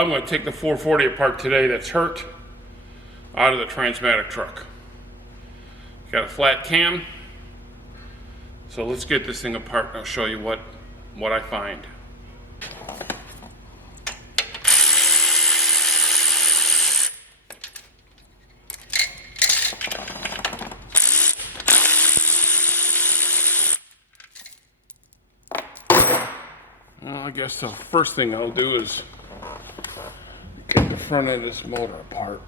I'm going to take the 440 apart today that's hurt out of the Transmatic truck. Got a flat cam. So let's get this thing apart and I'll show you what I find. Well, I guess the first thing I'll do is get the front end of this motor apart.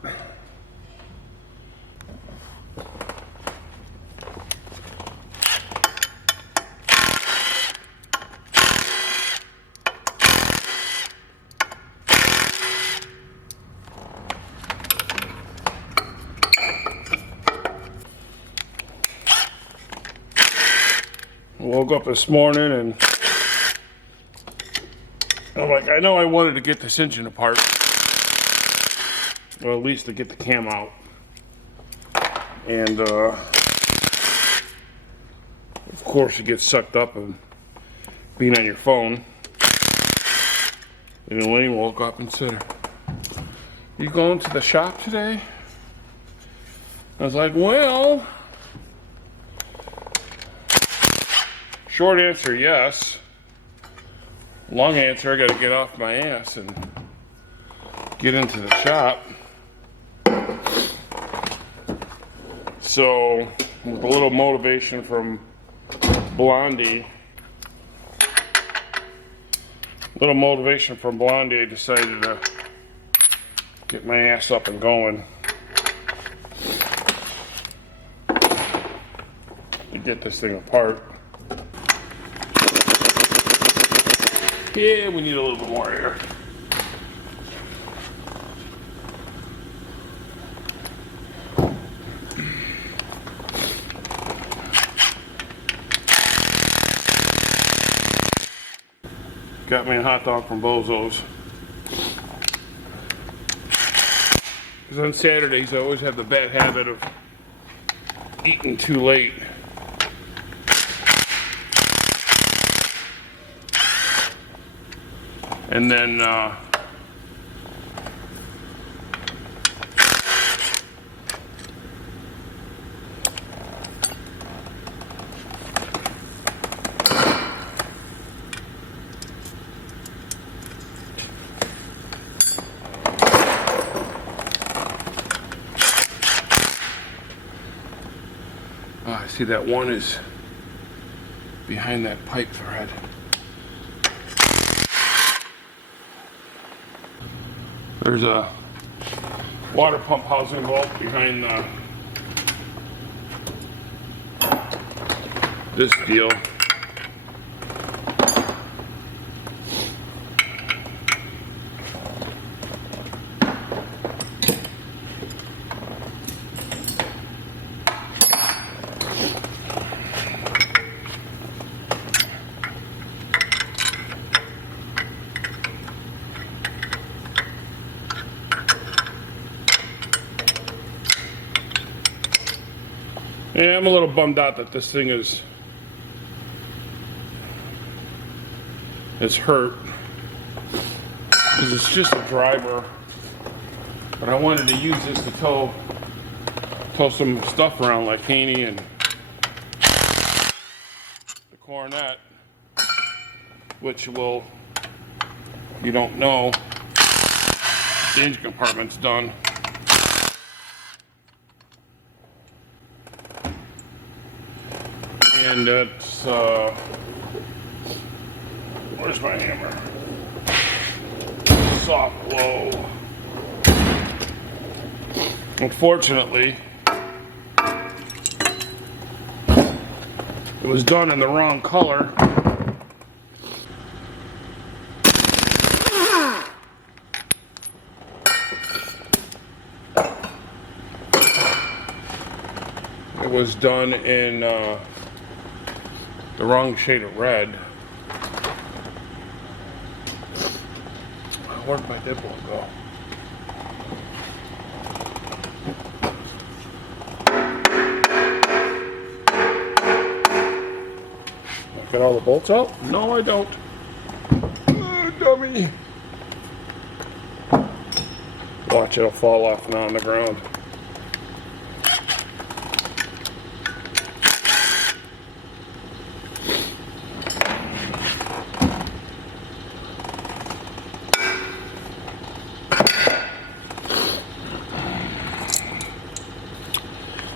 I woke up this morning and I'm like, I know I wanted to get this engine apart, or at least to get the cam out. And of course it gets sucked up and being on your phone. And then Wayne woke up and said, "You going to the shop today?" I was like, well, short answer, yes. Long answer, I gotta get off my ass and get into the shop. So, with a little motivation from Blondie, I decided to get my ass up and going to get this thing apart. Yeah, we need a little bit more air. Got me a hot dog from Bozo's. Because on Saturdays I always have the bad habit of eating too late. And then I see that one is behind that pipe thread. There's a water pump housing bolt behind this deal. Yeah, I'm a little bummed out that this thing is hurt, because it's just a driver, but I wanted to use this to tow some stuff around like Haney and the Coronet, which will, if you don't know, the engine compartment's done. And it's, where's my hammer? Soft blow. Unfortunately, it was done in the wrong color. It was done in the wrong shade of red. Where'd my dipple go? Got all the bolts out? No, I don't. Oh, dummy. Watch, it'll fall off now on the ground.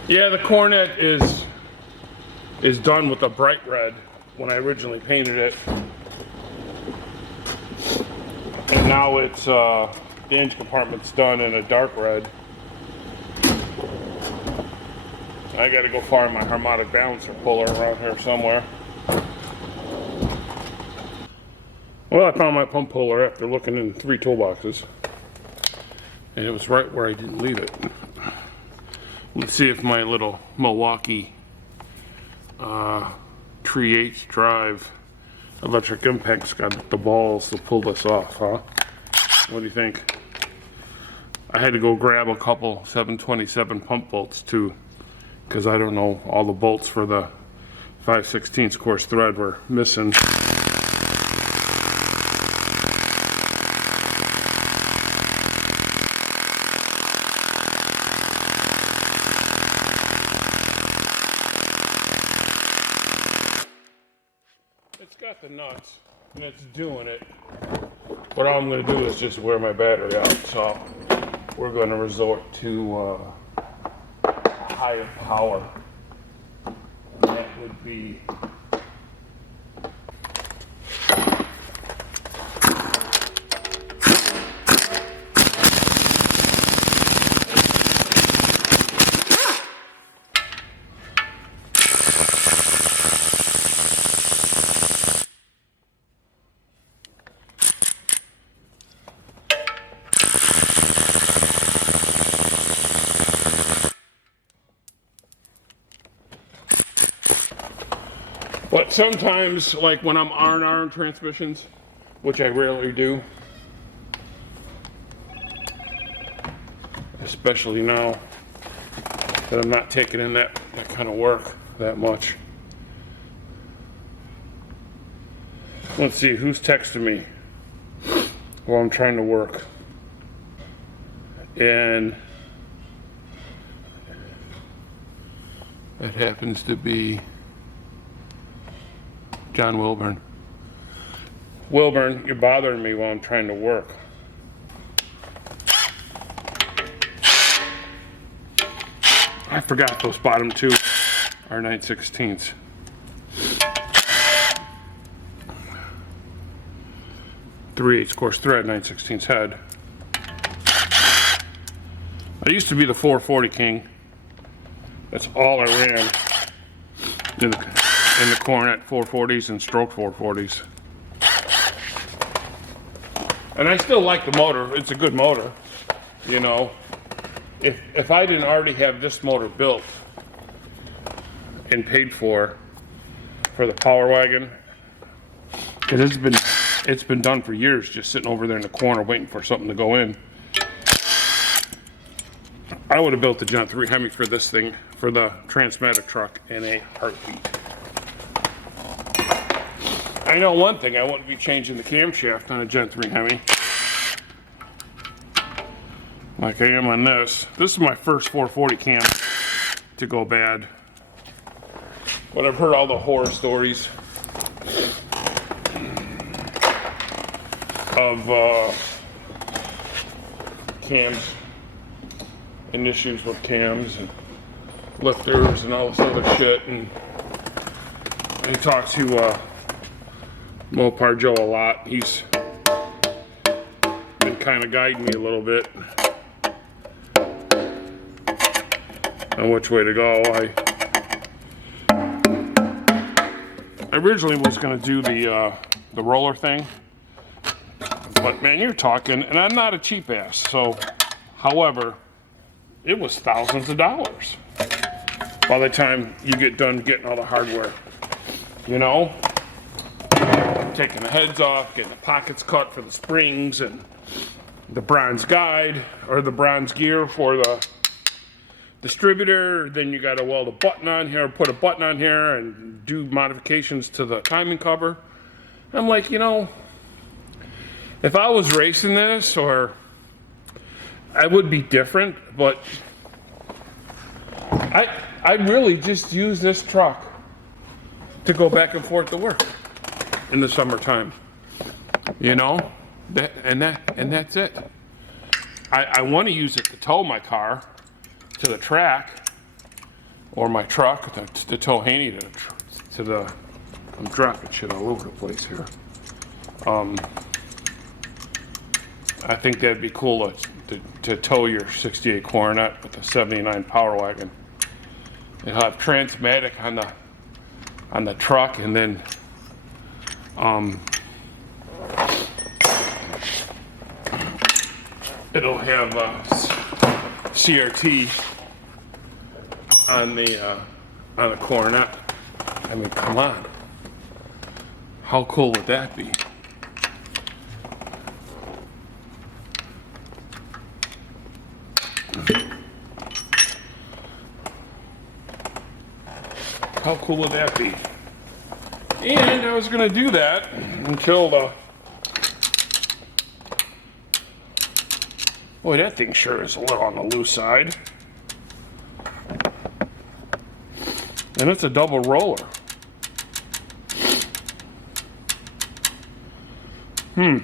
Yeah, the cornet is done with a bright red when I originally painted it. And now it's, the engine compartment's done in a dark red. I gotta go find my harmonic balancer puller around here somewhere. Well, I found my pump puller after looking in 3 toolboxes. And it was right where I didn't leave it. Let's see if my little Milwaukee Tree H drive electric impact's got the balls to pull this off, huh? What do you think? I had to go grab a couple 727 pump bolts too, because I don't know, all the bolts for the 5/16 course thread were missing. It's got the nuts and it's doing it. What I'm going to do is just wear my battery out, so we're going to resort to higher power. That would be but sometimes, like when I'm R&R in transmissions, which I rarely do, especially now that I'm not taking in that kind of work that much. Let's see, who's texting me while I'm trying to work. And it happens to be John Wilburn. Wilburn, you're bothering me while I'm trying to work. I forgot those bottom two are 9/16. Three-eighths course thread, 9/16 head. I used to be the 440 king. That's all I ran in the cornet 440s and stroke 440s. And I still like the motor. It's a good motor, you know. If I didn't already have this motor built and paid for the Power Wagon, because it's been done for years, just sitting over there in the corner waiting for something to go in. I would have built the Gen 3 Hemi for this thing, for the Transmatic truck, in a heartbeat. I know one thing, I wouldn't be changing the camshaft on a Gen 3 Hemi like I am on this. This is my first 440 cam to go bad. But I've heard all the horror stories of cams and issues with cams and lifters and all this other shit. And I talked to Mopar Joe a lot. He's been kind of guiding me a little bit on which way to go. I originally was going to do the roller thing, but man, you're talking, and I'm not a cheap ass, so however, it was thousands of dollars by the time you get done getting all the hardware, you know, taking the heads off, getting the pockets cut for the springs, and the bronze guide or the bronze gear for the distributor. Then you got to weld a button on here, put a button on here, and do modifications to the timing cover. I'm like, you know, if I was racing this, or I would be different, but I really just use this truck to go back and forth to work in the summertime. You know, and that's it. I want to use it to tow my car to the track, or my truck to tow Haney to the. I'm dropping shit all over the place here. I think that'd be cool to tow your 68 Coronet with the 79 Power Wagon. It'll have Transmatic on the truck, and then it'll have CRT on the Coronet. I mean, come on. How cool would that be? How cool would that be? And I was gonna do that until boy, that thing sure is a little on the loose side. And it's a double roller. I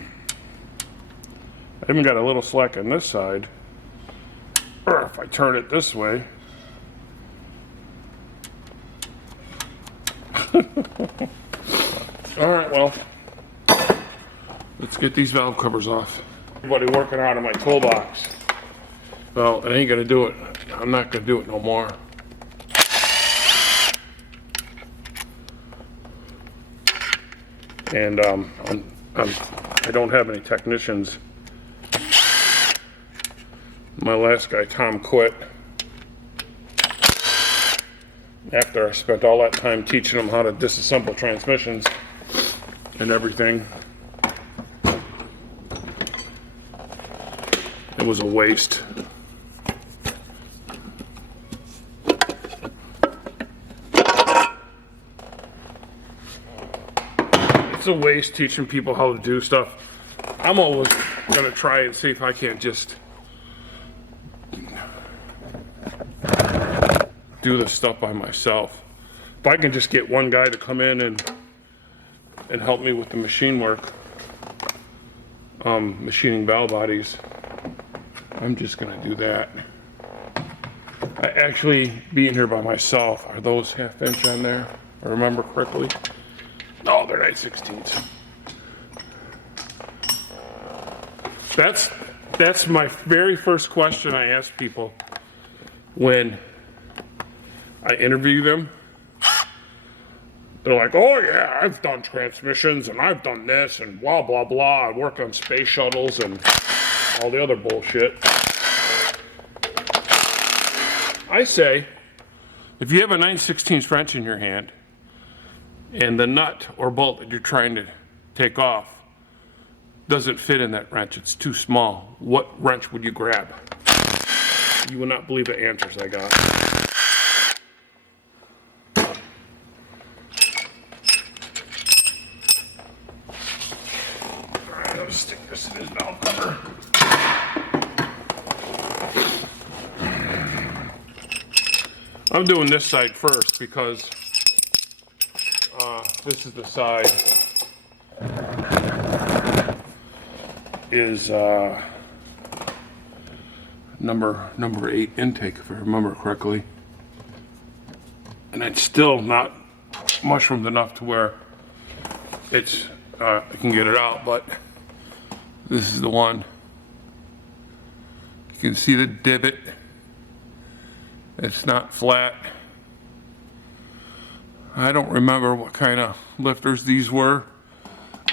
even got a little slack on this side. Or if I turn it this way. Alright, well, let's get these valve covers off. Everybody working out of my toolbox. Well, it ain't gonna do it. I'm not gonna do it no more. And I don't have any technicians. My last guy, Tom, quit after I spent all that time teaching him how to disassemble transmissions and everything. It was a waste. It's a waste teaching people how to do stuff. I'm always gonna try and see if I can't just do this stuff by myself. If I can just get one guy to come in and help me with the machine work, machining valve bodies, I'm just gonna do that. I actually, being here by myself, are those 1/2 inch on there? If I remember correctly. No, they're 9/16. That's my very first question I ask people when I interview them. They're like, oh yeah, I've done transmissions and I've done this and blah, blah, blah. I worked on space shuttles and all the other bullshit. I say, if you have a 9/16 wrench in your hand and the nut or bolt that you're trying to take off doesn't fit in that wrench, it's too small, what wrench would you grab? You will not believe the answers I got. Alright, I'll stick this in his valve cover. I'm doing this side first because this is the side is number 8 intake, if I remember correctly, and it's still not mushroomed enough to where it's I can get it out, but this is the one. You can see the divot. It's not flat. I don't remember what kind of lifters these were.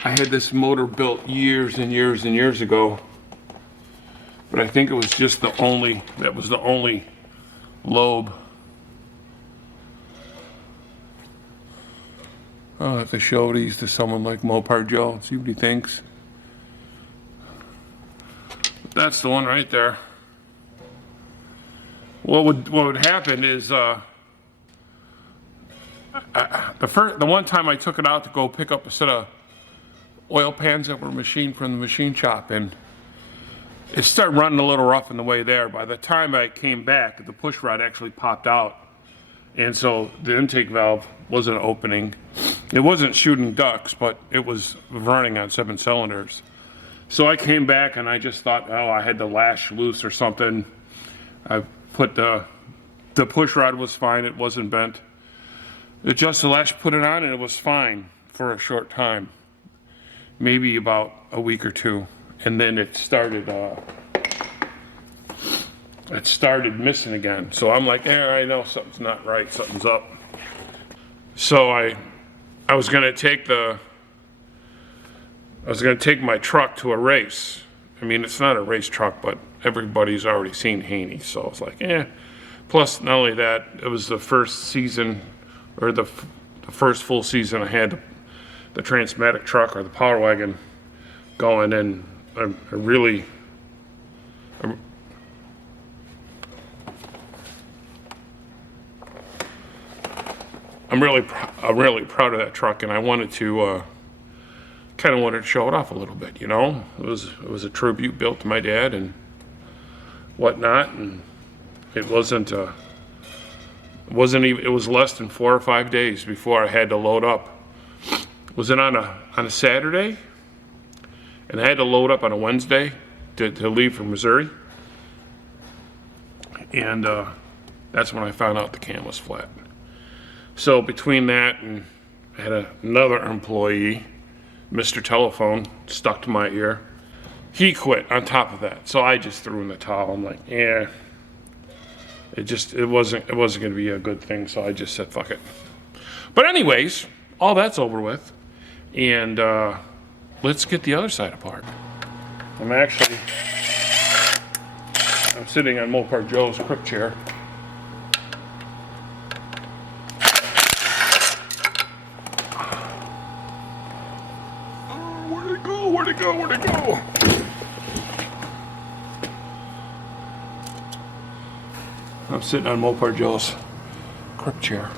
I had this motor built years and years and years ago, but I think it was just the only lobe. I'll have to show these to someone like Mopar Joe and see what he thinks. But that's the one right there. What would happen is the one time I took it out to go pick up a set of oil pans that were machined from the machine shop, and it started running a little rough in the way there. By the time I came back, the push rod actually popped out. And so the intake valve wasn't opening. It wasn't shooting ducts, but it was running on 7 cylinders. So I came back and I just thought, oh, I had the lash loose or something. I put the push rod was fine, it wasn't bent. Adjusted the lash, put it on, and it was fine for a short time. Maybe about a week or two. And then it started missing again. So I'm like, I know something's not right, something's up. So I was gonna take my truck to a race. I mean, it's not a race truck, but everybody's already seen Haney, so I was like, Plus, not only that, it was the first season, or the first full season I had the Transmatic truck, or the Power Wagon, going, and I'm really proud of that truck, and I wanted to kind of wanted to show it off a little bit, you know. It was a tribute built to my dad and whatnot, and it was less than 4 or 5 days before I had to load up. Was it on a Saturday? And I had to load up on a Wednesday to leave for Missouri. And that's when I found out the cam was flat. So between that, and I had another employee, Mr. Telephone, stuck to my ear. He quit on top of that. So I just threw in the towel. I'm like, it wasn't going to be a good thing. So I just said, fuck it. But anyways, all that's over with. And let's get the other side apart. I'm sitting on Mopar Joe's Crook chair. Where'd it go? I'm sitting on Mopar Joe's Crook chair.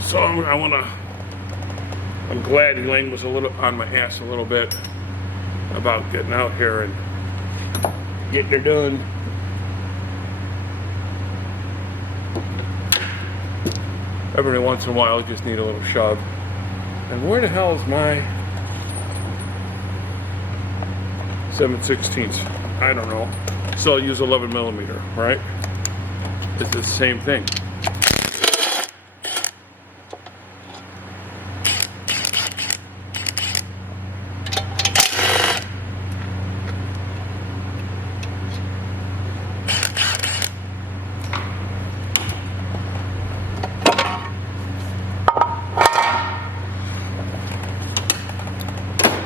So I'm glad Elaine was a little on my ass a little bit about getting out here and getting her done. Every once in a while, I just need a little shove. And where the hell is my 7/16? I don't know. So I'll use 11 millimeter, right? It's the same thing.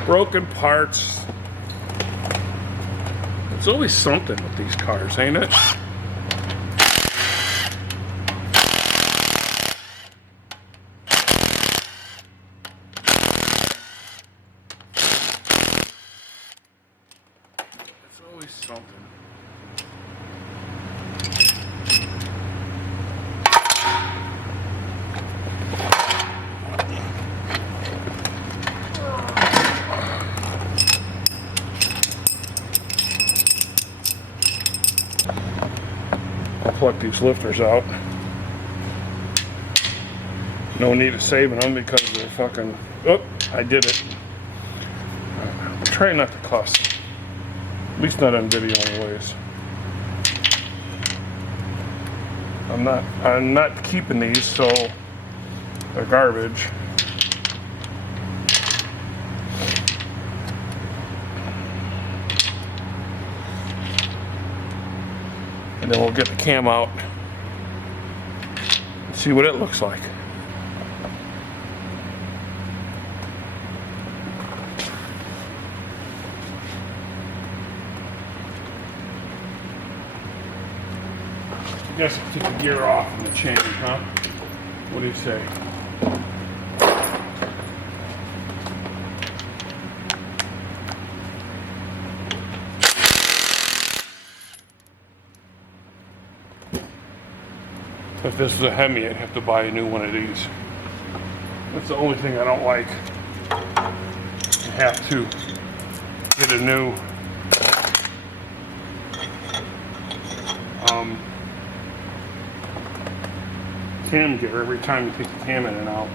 Broken parts. It's always something with these cars, ain't it? It's always something. I'll pluck these lifters out. No need of saving them because they're fucking... Oh, I did it. I'm trying not to cuss. At least not on video anyways. I'm not keeping these, so they're garbage. And then we'll get the cam out and see what it looks like. I guess I'll take the gear off and the chain, huh? What do you say? If this was a Hemi, I'd have to buy a new one of these. That's the only thing I don't like. You have to get a new cam gear every time you take the cam in and out.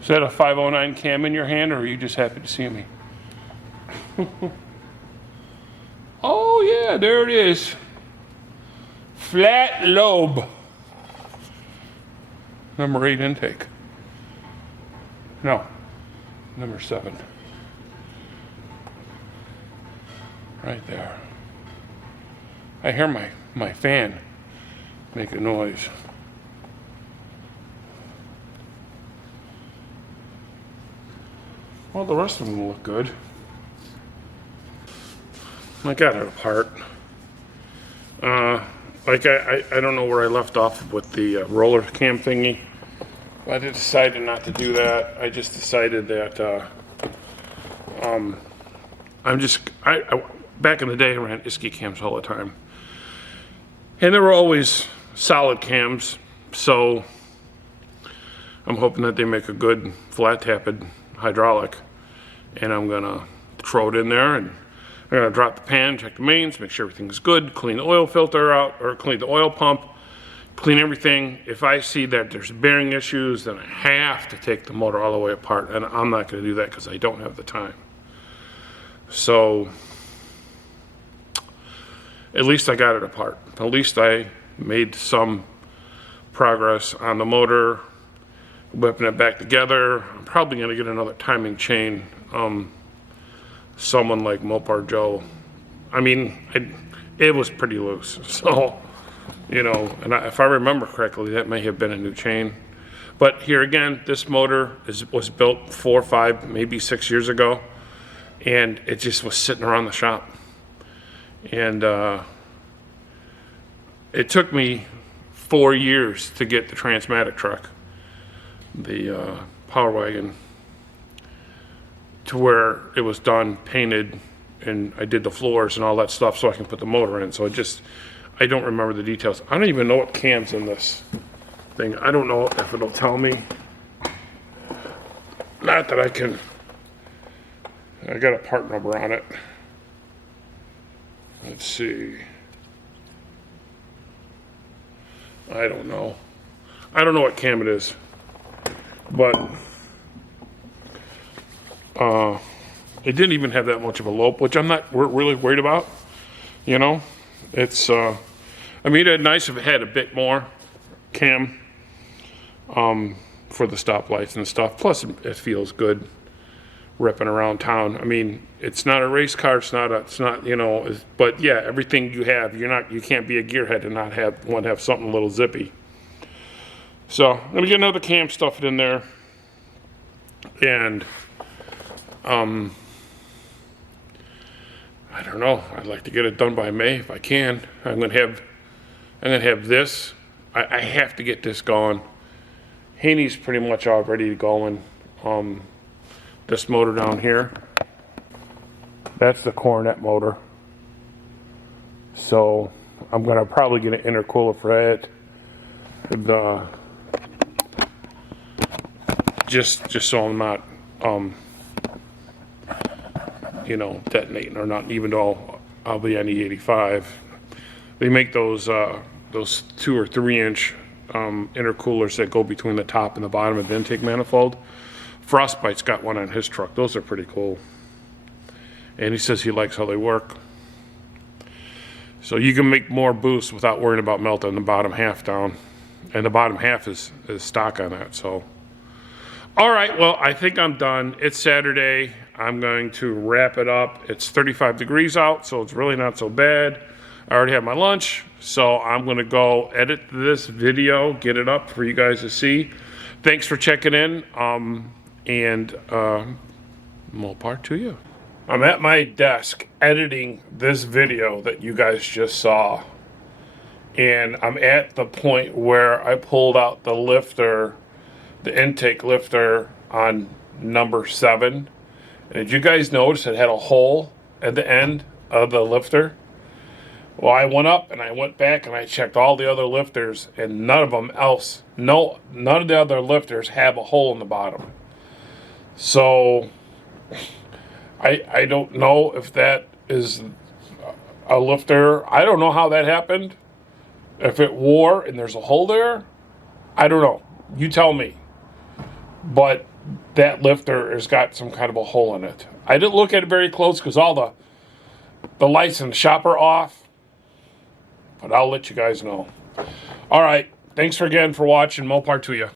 Is that a 509 cam in your hand, or are you just happy to see me? Oh yeah, there it is. Flat lobe. Number 8 intake. No, number 7. Right there. I hear my fan make a noise. Well, the rest of them look good. I got it apart. Like I don't know where I left off with the roller cam thingy. I decided not to do that. I just decided that I back in the day I ran Isky cams all the time, and they were always solid cams. So I'm hoping that they make a good flat-tapped hydraulic, and I'm gonna throw it in there, and I'm gonna drop the pan, check the mains, make sure everything's good, clean the oil filter out, or clean the oil pump, clean everything. If I see that there's bearing issues, then I have to take the motor all the way apart, and I'm not gonna do that because I don't have the time. So at least I got it apart. At least I made some progress on the motor, whipping it back together. I'm probably going to get another timing chain. Someone like Mopar Joe. I mean, it was pretty loose. So, you know, and if I remember correctly, that may have been a new chain. But here again, this motor was built 4, 5, maybe 6 years ago. And it just was sitting around the shop. And it took me 4 years to get the Transmatic truck, the Power Wagon, to where it was done, painted, and I did the floors and all that stuff so I can put the motor in. So I don't remember the details. I don't even know what cam's in this thing. I don't know if it'll tell me. Not that I can. I got a part number on it. Let's see. I don't know. I don't know what cam it is. But it didn't even have that much of a lope, which I'm not really worried about. You know, it's I mean, it'd nice if it had a bit more cam for the stoplights and stuff. Plus, it feels good ripping around town. I mean, it's not a race car. It's not you know. But yeah, everything you have, you can't be a gearhead and not have something a little zippy. So I'm gonna get another cam, stuff it in there, and I don't know. I'd like to get it done by May if I can. I'm gonna have this. I have to get this going. Haney's pretty much already going. This motor down here, that's the Coronet motor. So I'm gonna probably get an intercooler for it. Just so I'm not you know, detonating or not, even though I'll be on E85. They make those 2 or 3 inch intercoolers that go between the top and the bottom of the intake manifold. Frostbite's got one on his truck. Those are pretty cool. And he says he likes how they work. So you can make more boost without worrying about melting the bottom half down. and the bottom half is stock on that. So, all right, well, I think I'm done. It's Saturday. I'm going to wrap it up. It's 35 degrees out, so it's really not so bad. I already had my lunch, so I'm going to go edit this video, get it up for you guys to see. Thanks for checking in, and more power to you. I'm at my desk editing this video that you guys just saw, and I'm at the point where I pulled out the lifter, the intake lifter on number 7. And did you guys notice it had a hole at the end of the lifter? Well, I went up and I went back and I checked all the other lifters, and none of them else, none of the other lifters have a hole in the bottom. So I don't know if that is a lifter. I don't know how that happened. If it wore and there's a hole there, I don't know. You tell me. But that lifter has got some kind of a hole in it. I didn't look at it very close because all the lights in the shop are off. But I'll let you guys know. All right. Thanks again for watching. Mopar to you.